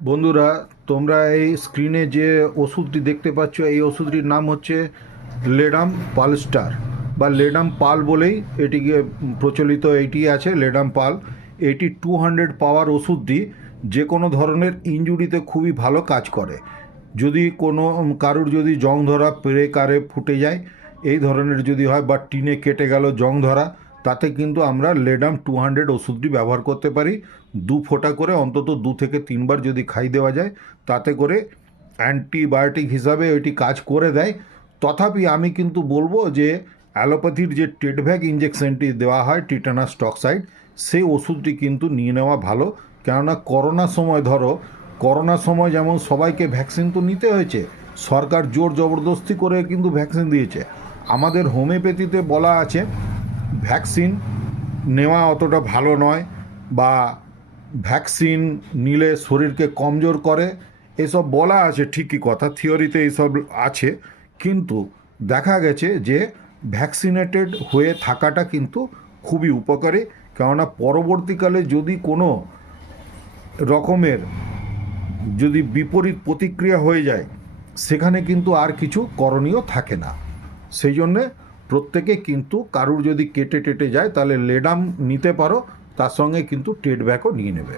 বন্ধুরা, তোমরা এই স্ক্রিনে যে ওষুধটি দেখতে পাচ্ছ, এই ওষুধটির নাম হচ্ছে লেডাম পালস্টার বা লেডাম পাল বলেই এটিকে প্রচলিত। এইটি আছে লেডাম পাল। এটি 200 পাওয়ার ওষুধটি যে কোনো ধরনের ইনজুরিতে খুবই ভালো কাজ করে। যদি কোনো কারুর যদি জং ধরা পেরে কারে ফুটে যায়, এই ধরনের যদি হয়, বা টিনে কেটে গেল জং ধরা, তাতে কিন্তু আমরা লেডাম 200 ওষুধটি ব্যবহার করতে পারি। 2 ফোঁটা করে অন্তত 2 থেকে 3 বার যদি খাই দেওয়া যায়, তাতে করে অ্যান্টিবায়োটিক হিসাবে এটি কাজ করে দেয়। তথাপি আমি কিন্তু বলবো যে অ্যালোপ্যাথির যে টেডভ্যাক ইঞ্জেকশনটি দেওয়া হয়, টিটানাস টক্সাইড, সেই ওষুধটি কিন্তু নিয়ে নেওয়া ভালো। কেননা করোনার সময় যেমন সবাইকে ভ্যাকসিন তো নিতে হয়েছে, সরকার জোর জবরদস্তি করে কিন্তু ভ্যাকসিন দিয়েছে। আমাদের হোমিওপ্যাথিতে বলা আছে ভ্যাকসিন নেওয়া অতটা ভালো নয়, বা ভ্যাকসিন নিলে শরীরকে কমজোর করে, এসব বলা আছে। ঠিকই কথা, থিওরিতে এইসব আছে, কিন্তু দেখা গেছে যে ভ্যাকসিনেটেড হয়ে থাকাটা কিন্তু খুবই উপকারী। কেননা পরবর্তীকালে যদি কোনো রকমের যদি বিপরীত প্রতিক্রিয়া হয়ে যায়, সেখানে কিন্তু আর কিছু করণীয় থাকে না। সেই জন্যে প্রত্যেকে কিন্তু কারুর যদি কেটে টেটে যায়, তাহলে লেডাম নিতে পারো, তার সঙ্গে কিন্তু টেডব্যাকও নিয়ে নেবে।